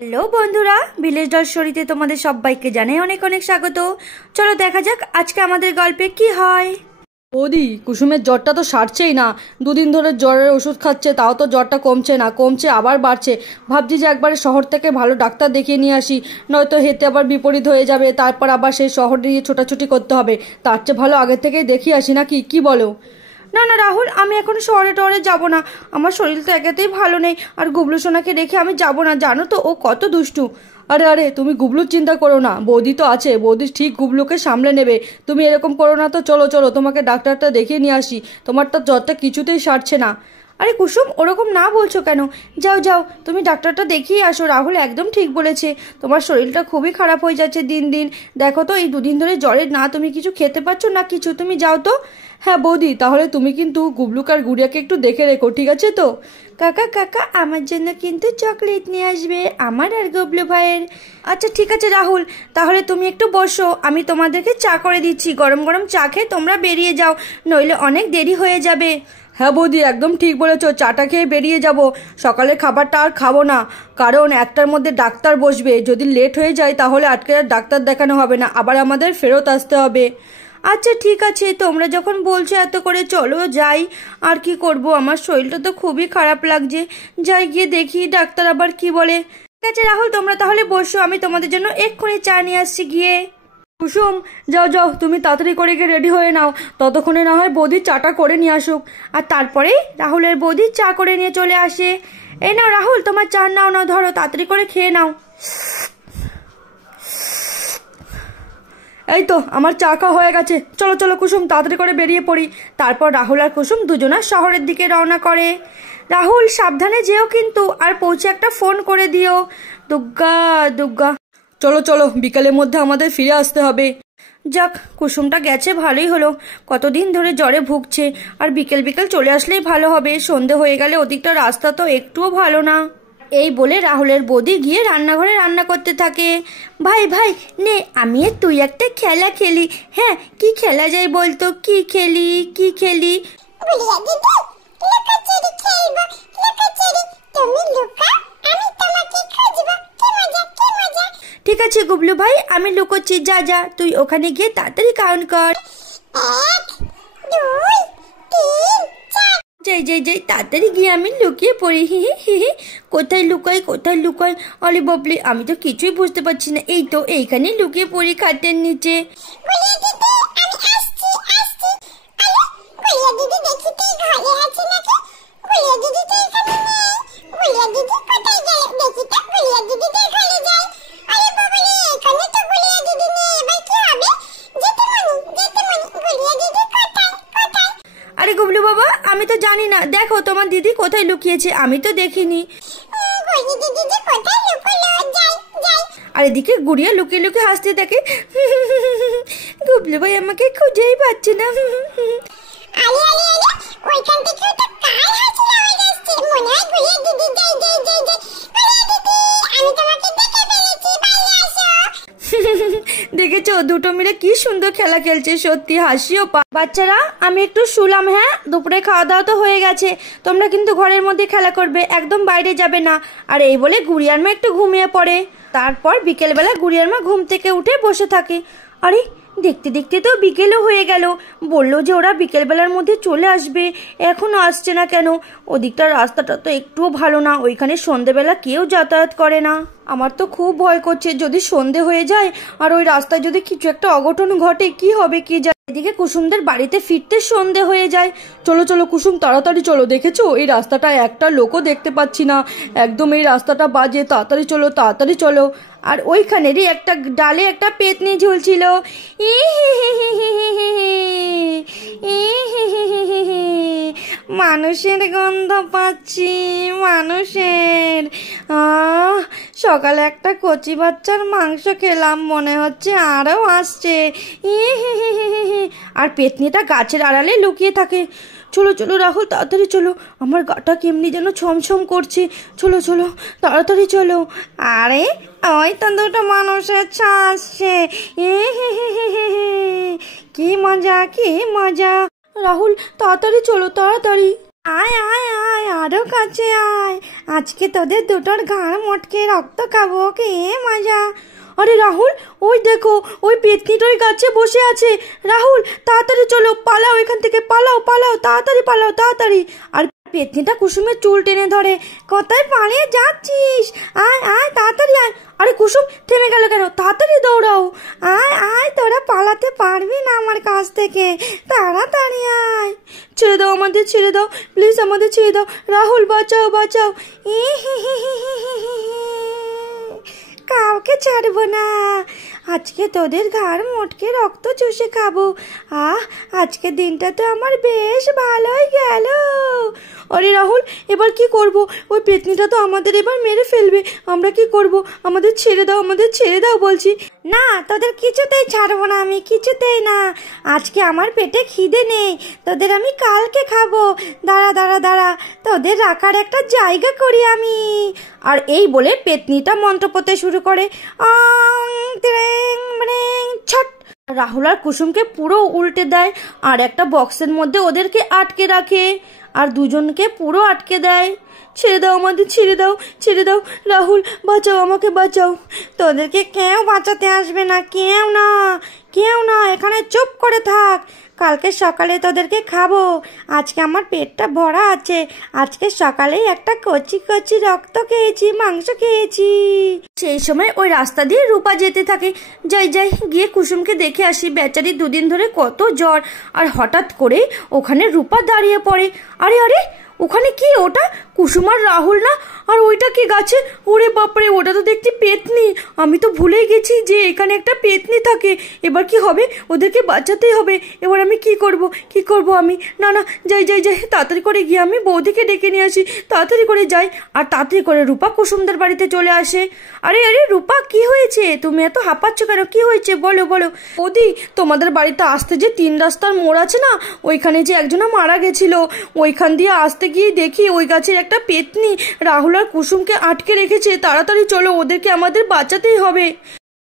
Hello বন্ধুরা, village doll স্টোরিতে তোমাদের সবাইকে জানাই অনেক অনেক স্বাগত। চলো দেখা যাক আজকে আমাদের গল্পে কি হয়। বৌদি, কুসুমের জ্বরটা তো সারছেই না। দুদিন ধরে জ্বরের ওষুধ খাচ্ছে, তাও তো জ্বরটা কমছে না, কমছে আবার বাড়ছে। ভাবছি যে একবারে শহর থেকে ভালো ডাক্তার দেখিয়ে নিয়ে আসি, নয়তো হেতে আবার বিপরীত হয়ে যাবে, তারপর আবার সেই শহরে গিয়ে ছোটাছুটি করতে হবে। তার চেয়ে ভালো আগে থেকেই দেখিয়ে আসি নাকি, কি বলো? না না রাহুল, আমি এখন শহরে টহরে যাবো না। আমার শরীর তো একেতেই ভালো নেই, আর গুবলু সোনাকে রেখে আমি যাবো না। জানো তো ও কত দুষ্টু। আরে আরে, তুমি গুবলুর চিন্তা করো না, বৌদি তো আছে, বৌদি ঠিক গুবলুকে সামলে নেবে। তুমি এরকম করো না তো। চলো চলো, তোমাকে ডাক্তারটা দেখিয়ে নিয়ে আসি। তোমার তো জ্বরটা কিছুতেই সারছে না। আরে কুসুম, ওরকম না বলছো কেন? যাও যাও, তুমি ডাক্তারটা দেখিয়ে আসো। রাহুল একদম ঠিক বলেছে, তোমার শরীরটা খুবই খারাপ হয়ে যাচ্ছে দিন দিন। দেখো তো, এই দুদিন ধরে জ্বরের না তুমি কিছু খেতে পারছো না কিছু। তুমি যাও তো। হ্যাঁ বৌদি, তাহলে তুমি কিন্তু গুবলুক আর গুড়িয়াকে একটু দেখে রেখো, ঠিক আছে তো? কাকা কাকা, আমার জন্য কিন্তু চকলেট নিয়ে আসবে, আমার আর গুবলু ভাইয়ের। আচ্ছা ঠিক আছে রাহুল, তাহলে তুমি একটু বসো, আমি তোমাদেরকে চা করে দিচ্ছি। গরম গরম চা খেয়ে তোমরা বেরিয়ে যাও, নইলে অনেক দেরি হয়ে যাবে। হ্যাঁ বৌদি, একদম ঠিক বলেছো, চাটা খেয়ে বেরিয়ে যাব। সকালের খাবারটা আর খাবো না, কারণ একটার মধ্যে ডাক্তার বসবে। যদি লেট হয়ে যায় তাহলে আজকে আর ডাক্তার দেখানো হবে না, আবার আমাদের ফেরত আসতে হবে। আচ্ছা ঠিক আছে, তোমরা যখন বলছো এত করে, চলো যাই। আর কি করব, আমার শরীরটা তো খুবই খারাপ লাগছে। যাই গিয়ে দেখি ডাক্তার আবার কি বলে। ঠিক আছে রাহুল, তোমরা তাহলে বসো, আমি তোমাদের জন্য এক্ষুনি চা নিয়ে আসছি গিয়ে। কুসুম, যাও যাও, তুমি তাড়াতাড়ি করে গিয়ে রেডি হয়ে নাও। ততক্ষণে না হয় বৌদি চাটা করে নিয়ে আসুক। আর তারপরেই রাহুলের বৌদি চা করে নিয়ে চলে আসে। এই নাও রাহুল, তোমার চা নাও, নাও ধরো, তাড়াতাড়ি করে খেয়ে নাও। এই তো আমার চা খাওয়া হয়ে গেছে। চলো চলো কুসুম, তাড়াতাড়ি করে বেরিয়ে পড়ি। তারপর রাহুল আর কুসুম দুজনা শহরের দিকে রওনা করে। রাহুল সাবধানে যেও কিন্তু, আর পৌঁছে একটা ফোন করে দিও। দুগ্গা দুগ্গা। চলো চলো, বিকালের মধ্যে আমাদের ফিরে আসতে হবে। যাক, কুসুমটা গেছে ভালোই হলো। কতদিন ধরে জ্বরে ভুগছে, আর বিকেল বিকেল চলে আসলেই ভালো হবে। সন্ধে হয়ে গেলে ওদিকটা রাস্তা তো একটুও ভালো না। এই বলে রাহুলের বৌদি গিয়ে রান্নাঘরে রান্না করতে থাকে। ভাই ভাই নে, আমি আর তুই একটা খেলা খেলি। হ্যাঁ, কি খেলা যায় বলতো? কি খেলি কি খেলি? ঠিক আছে গুবলু ভাই, আমি লুকোচ্ছি। যা যা, তুই ওখানে গিয়ে তাড়াতাড়ি কাউন্ট কর। 1 2 3 4। যাই যাই যাই, তাড়াতাড়ি গিয়ে আমি লুকিয়ে পড়ি। হি হি হি। কোথায় লুকাই কোথায় লুকাই? অলি ববলি, আমি তো কিছুই বুঝতে পারছি না। এই তো এইখানে লুকিয়ে পড়ি, খাটের নিচে। আরে গুবলু বাবা, আমি তো জানি না। দেখো তোমার দিদি কোথায় লুকিয়েছে, আমি তো দেখিনি। আর এদিকে গুড়িয়া লুকিয়ে লুকিয়ে হাসতে থাকে। গুবলু ভাই আমাকে খুঁজেই পাচ্ছে না। দেখেছো, দুটো মিলে কি সুন্দর খেলা খেলছে, সত্যি হাসিও পা। বাচ্চারা, আমি একটু শুলাম। হ্যাঁ, দুপুরে খাওয়া দাওয়া তো হয়ে গেছে, তোমরা কিন্তু ঘরের মধ্যে খেলা করবে, একদম বাইরে যাবে না। আর এই বলে গুড়িয়ার মা একটু ঘুমিয়ে পড়ে। তারপর বিকেলবেলা গুড়িয়ার মা ঘুম থেকে উঠে বসে থাকে। আরে দেখতে দেখতে তো বিকেলও হয়ে গেল। বললো যে ওরা বিকেলবেলার মধ্যে চলে আসবে, এখনো আসছে না কেন? ওদিকটার রাস্তাটা তো একটুও ভালো না, ওইখানে সন্ধেবেলা কেউ যাতায়াত করে না। আমার তো খুব ভয় করছে, যদি সন্ধে হয়ে যায় আর ওই রাস্তায় যদি কিছু একটা অঘটন ঘটে, কি হবে কি যায়। এদিকে কুসুমদের বাড়িতে ফিরতে সন্ধে হয়ে যায়। চলো চলো কুসুম, তাড়াতাড়ি চলো। দেখেছো, এই রাস্তাটা একটা লোকও দেখতে পাচ্ছি না, একদম এই রাস্তাটা বাজে। তাড়াতাড়ি চলো তাড়াতাড়ি চলো। আর ওইখানেরই একটা ডালে একটা পেতনি ঝুলছিল। মানুষের গন্ধ পাচ্ছি, মানুষের। সকালে একটা কচি বাচ্চার মাংস খেলাম, মনে হচ্ছে আরও আসছে। আর পেতনিটা গাছের আড়ালে লুকিয়ে থাকে। চলো চলো রাহুল, তাড়াতাড়ি চলো, আমার গাটা কেমনি যেন ছমছম করছে। চলো চলো তাড়াতাড়ি চলো। আরে ওই তো দুটো মানুষের ছা আসছে। কি মজা কি মজা। রাহুল তাড়াতাড়ি চলো তাড়াতাড়ি। আয় আয় আয়, আরো কাছে আয়, আজকে তোদের দুটোর ঘাড় মটকে রক্ত খাবো, কে মজা। আরে রাহুল, ওই দেখো ওই পেতনিটা ওই গাছে বসে আছে। রাহুল তাড়াতাড়ি চলো, পালাও এখান থেকে, পালাও পালাও, তাড়াতাড়ি পালাও তাড়াতাড়ি। আর পেতনিটা কুসুমের চুল টেনে ধরে, কোথায় পালিয়ে যাচ্ছিস, আয় আয় তাড়াতাড়ি আয়। আরে কুসুম থেমে গেল কেন, তাড়াতাড়ি দৌড়াও, আয় আয়, তোরা পালাতে পারবি না আমার কাছ থেকে, তাড়াতাড়ি আয়। ছেড়ে দাও আমাদের, ছেড়ে দাও প্লিজ, আমাদের ছেড়ে দাও, রাহুল বাঁচাও বাঁচাও। কাউকে ছাড়বো না, আজকে তোদের ঘাড় মোটকে রক্ত চুষে খাবো। আজকে দিনটা তো আমার বেশ ভালোই গেল। আরে রাহুল, এবার কি করব? ওই পেতনিটা তো আমাদের এবার মেরে ফেলবে, আমরা কি করব? আমাদের ছেড়ে দাও, আমাদের ছেড়ে দাও বলছি। না, তোদের কিছুতেই ছাড়বো না আমি, কিছুতেই না। আজকে আমার পেটে খিদে নেই, তোদের আমি কালকে খাবো। দাঁড়া দাঁড়া দাঁড়া, তোদের রাখার একটা জায়গা করি আমি। আর এই বলে পেতনিটা মন্ত্র পড়তে শুরু করে, ছট। রাহুল আর কুসুমকে পুরো উল্টে দেয়, আর একটা বক্সের মধ্যে ওদেরকে আটকে রাখে, আর দুজনকে পুরো আটকে দেয়। ছেড়ে দাও আমাদের, ছেড়ে দাও, ছেড়ে দাও, রাহুল বাঁচাও, আমাকে বাঁচাও। তোদেরকে কেউ বাঁচাতে আসবে না, কেউ না, কেউ না, এখানে চুপ করে থাক। কালকে সকালে তোদেরকে খাবো, আজকে আমার পেটটা ভরা আছে। আজকে সকালেই একটা কচি কচি রক্ত খেয়েছি, মাংস খেয়েছি। সেই সময় ওই রাস্তা দিয়ে রূপা যেতে থাকে। যাই যাই, গিয়ে কুসুমকে দেখে আসি, বেচারি দুদিন ধরে কত জ্বর। আর হঠাৎ করে ওখানে রূপা দাঁড়িয়ে পড়ে। আরে আরে, ওখানে কি ওটা? কুসুম আর রাহুল না? আর ওইটা কি গাছে? ওরে বাপরে, ওটা তো দেখছি পেতনি। আমি তো ভুলেই গেছি যে এখানে একটা পেতনি থাকে। এবার কি হবে? ওদেরকে বাঁচাতেই হবে। এবার আমি কি করব, কি করব আমি? না না, যাই যাই যাই, তাড়াতাড়ি করে গিয়ে আমি বৌদিকে ডেকে নিয়ে আসি। তাড়াতাড়ি করে যাই। আর তাড়াতাড়ি করে রূপা কুসুমদের বাড়িতে চলে আসে। আরে আরে রূপা, কি হয়েছে? তুমি এত হাঁপাচ্ছ কেন? কি হয়েছে বলো বলো। বৌদি, তোমাদের বাড়িতে আসতে যে 3 রাস্তার মোড় আছে না, ওইখানে যে একজনা মারা গেছিল, ওইখান দিয়ে আসতে গিয়ে দেখি ওই গাছের একটা পেতনি রাহুল আর কুসুমকে আটকে রেখেছে। তাড়াতাড়ি চলো, ওদেরকে আমাদের বাঁচাতেই হবে।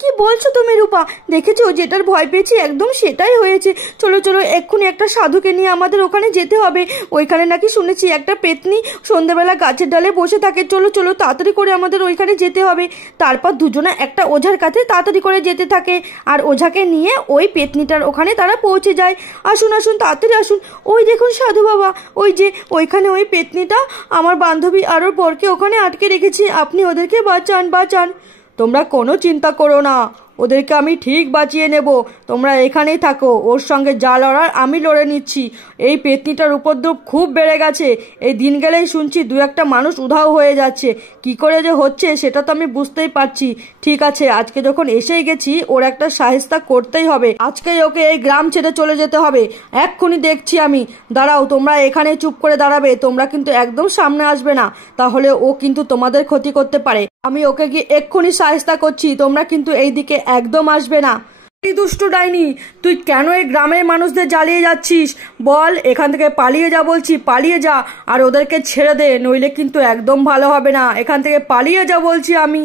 কি বলছো তুমি রূপা? দেখেছো, যেটার ভয় পেয়েছি একদম সেটাই হয়েছে। চলো চলো, এক্ষুনি একটা সাধুকে নিয়ে আমাদের ওখানে যেতে হবে। ওইখানে নাকি শুনেছি একটা পেতনি সন্ধ্যাবেলা গাছের ডালে বসে থাকে। চলো চলো, তাড়াতাড়ি করে আমাদের ওইখানে যেতে হবে। তারপর দুজনে একটা ওঝার কাছে তাড়াতাড়ি করে যেতে থাকে, আর ওঝাকে নিয়ে ওই পেতনিটার ওখানে তারা পৌঁছে যায়। আসুন আসুন, তাড়াতাড়ি আসুন। ওই দেখুন সাধু বাবা, ওই যে ওইখানে ওই পেতনিটা আমার বান্ধবী আর ওর বরকে ওখানে আটকে রেখেছে। আপনি ওদেরকে বাঁচান, বাঁচান। তোমরা কোনো চিন্তা করো না, ওদেরকে আমি ঠিক বাঁচিয়ে নেব। তোমরা এখানেই থাকো, ওর সঙ্গে যা লড়ার আমি লড়ে নিচ্ছি। এই পেতনিটার উপদ্রব খুব বেড়ে গেছে। এই দিন গেলেই শুনছি 2-1টা মানুষ উধাও হয়ে যাচ্ছে। কি করে যে হচ্ছে সেটা তো আমি বুঝতেই পারছি। ঠিক আছে, আজকে যখন এসেই গেছি, ওর একটা সাহেস্তা করতেই হবে। আজকেই ওকে এই গ্রাম ছেড়ে চলে যেতে হবে। এক্ষুনি দেখছি আমি। দাঁড়াও, তোমরা এখানে চুপ করে দাঁড়াবে। তোমরা কিন্তু একদম সামনে আসবে না, তাহলে ও কিন্তু তোমাদের ক্ষতি করতে পারে। আমি ওকে গিয়ে এক্ষুনি সাহেস্তা করছি, তোমরা কিন্তু এই দিকে একদম আসবে না। এই দুষ্টু ডাইনি, তুই কেন এই গ্রামের মানুষদের জ্বালিয়ে যাচ্ছিস? বল, এখান থেকে পালিয়ে যা বলছি, পালিয়ে যা। আর ওদেরকে ছেড়ে দে, নইলে কিন্তু একদম ভালো হবে না। এখান থেকে পালিয়ে যা বলছি আমি।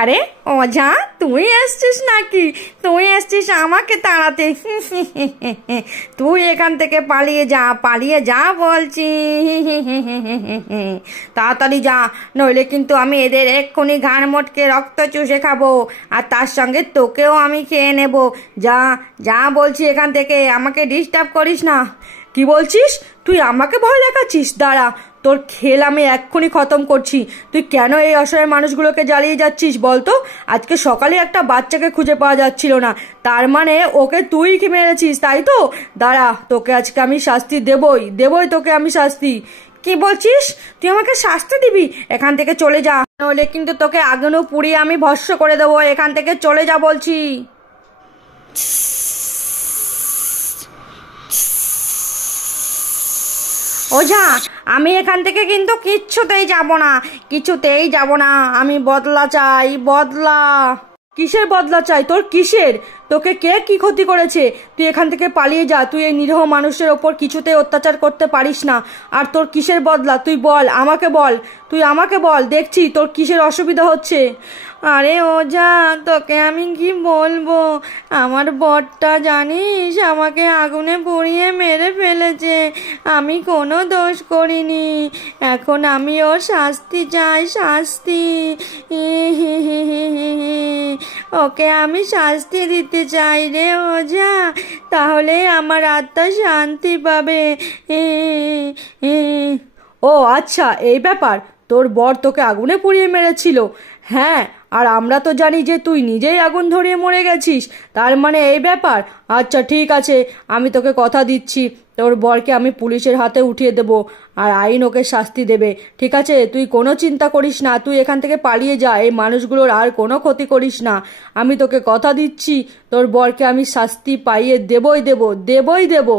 আরে ওঝা, তুই এসছিস নাকি? তুই এসছিস আমাকে তাড়াতে? তুই এখান থেকে পালিয়ে যা, পালিয়ে যা বলছি। তাড়াতাড়ি যা, নইলে কিন্তু আমি এদের এক্ষুনি ঘাড় মোটকে রক্ত চুষে খাবো, আর তার সঙ্গে তোকেও আমি খেয়ে নেব। যা যা বলছি এখান থেকে, আমাকে ডিস্টার্ব করিস না। কি বলছিস? তুই আমাকে ভয় দেখাচ্ছিস? দাঁড়া, তোর খেল আমি এক্ষুনি খতম করছি। তুই কেন এই অসহায় মানুষগুলোকে জ্বালিয়ে যাচ্ছিস বলতো? আজকে সকালে একটা বাচ্চাকে খুঁজে পাওয়া যাচ্ছিল না, তার মানে ওকে তুই কি মেরেছিস, তাই তো? দাঁড়া, তোকে আজকে আমি শাস্তি দেবই, দেবই তোকে আমি শাস্তি। কি বলছিস? তুই আমাকে শাস্তি দিবি? এখান থেকে চলে যা, নইলে কিন্তু তোকে আগুনে পুড়িয়ে আমি ভস্ম করে দেবো। এখান থেকে চলে যা বলছি। ওঝা, আমি এখান থেকে কিন্তু কিচ্ছুতেই যাব না, কিছুতেই যাব না। আমি বদলা চাই, বদলা। কিসের বদলা চাই তোর? কিসের? তোকে কে কি ক্ষতি করেছে? তুই এখান থেকে পালিয়ে যা। তুই এই নিরীহ মানুষের ওপর কিছুতেই অত্যাচার করতে পারিস না। আর তোর কিসের বদলা তুই বল, আমাকে বল, তুই আমাকে বল, দেখছি তোর কিসের অসুবিধা হচ্ছে। আরে ওঝা, তোকে আমি কি বলবো, আমার বরটা জানিস আমাকে আগুনে পুড়িয়ে মেরে ফেলেছে। আমি কোনো দোষ করিনি, এখন আমি ওর শাস্তি চাই, শাস্তি। ওকে আমি শাস্তি দিতে চাই রে ওঝা, তাহলে আমার আত্মা শান্তি পাবে। ও আচ্ছা, এই ব্যাপার। তোর বর তোকে আগুনে পুড়িয়ে মেরেছিল? হ্যাঁ, আর আমরা তো জানি যে তুই নিজেই আগুন ধরিয়ে মরে গেছিস। তার মানে এই ব্যাপার। আচ্ছা ঠিক আছে, আমি তোকে কথা দিচ্ছি, তোর বরকে আমি পুলিশের হাতে উঠিয়ে দেব, আর আইন ওকে শাস্তি দেবে। ঠিক আছে, তুই কোনো চিন্তা করিস না, তুই এখান থেকে পালিয়ে যা, এই মানুষগুলোর আর কোনো ক্ষতি করিস না। আমি তোকে কথা দিচ্ছি, তোর বরকে আমি শাস্তি পাইয়ে দেবই দেব।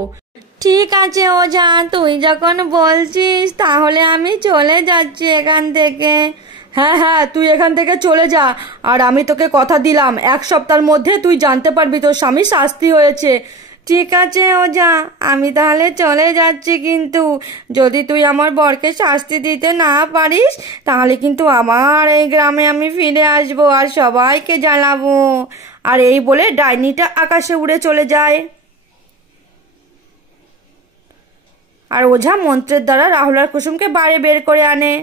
ঠিক আছে ওঝা, তুই যখন বলছিস তাহলে আমি চলে যাচ্ছি এখান থেকে। হ্যাঁ, তুই এখান থেকে চলে যা। আর আমি তোকে কথা দিলাম, 1 সপ্তাহের মধ্যে তুই জানতে পারবি তোর স্বামীর শাস্তি হয়েছে। ঠিক আছে ওঝা, আমি তাহলে চলে যাচ্ছি, কিন্তু যদি তুই আমার বরকে শাস্তি দিতে না পারিস তাহলে কিন্তু আমার এই গ্রামে আমি ফিরে আসবো আর সবাইকে জ্বালাবো। আর এই বলে ডাইনিটা আকাশে উড়ে চলে যায়। আর ওঝা মন্ত্রের দ্বারা রাহুল আর কুসুমকে বাইরে বের করে আনে।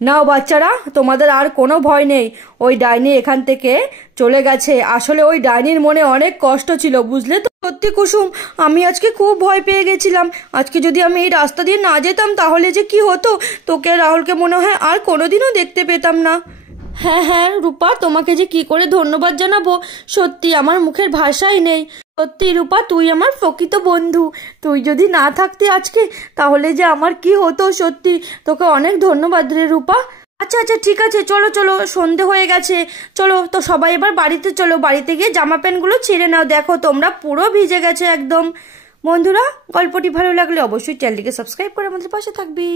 নাও বাচ্চারা, তোমাদের আর কোনো ভয় নেই। ওই ডাইনি এখান থেকে চলে গেছে। আসলে ওই ডাইনির মনে অনেক কষ্ট ছিল, বুঝলে তো? সত্যি কুসুম, আমি আজকে খুব ভয় পেয়ে গেছিলাম। আজকে যদি আমি এই রাস্তা দিয়ে না যেতাম তাহলে যে কি হতো, তোকে রাহুলকে মনে হয় আর কোনোদিনও দেখতে পেতাম না। হ্যাঁ রূপা, তোমাকে যে কি করে ধন্যবাদ জানাবো, সত্যি আমার মুখের ভাষাই নেই। সত্যি রূপা, তুই আমার প্রকৃত বন্ধু। তুই যদি না থাকতি আজকে তাহলে যে আমার কি হতো। সত্যি তোকে অনেক ধন্যবাদ রে রূপা। আচ্ছা ঠিক আছে, চলো সন্ধে হয়ে গেছে। চলো তো সবাই এবার বাড়িতে চলো। বাড়িতে গিয়ে জামা প্যান্টগুলো ছেড়ে নাও, দেখো তোমরা পুরো ভিজে গেছে একদম। বন্ধুরা, গল্পটি ভালো লাগলে অবশ্যই চ্যানেলটিকে সাবস্ক্রাইব করে আমাদের পাশে থাকবে।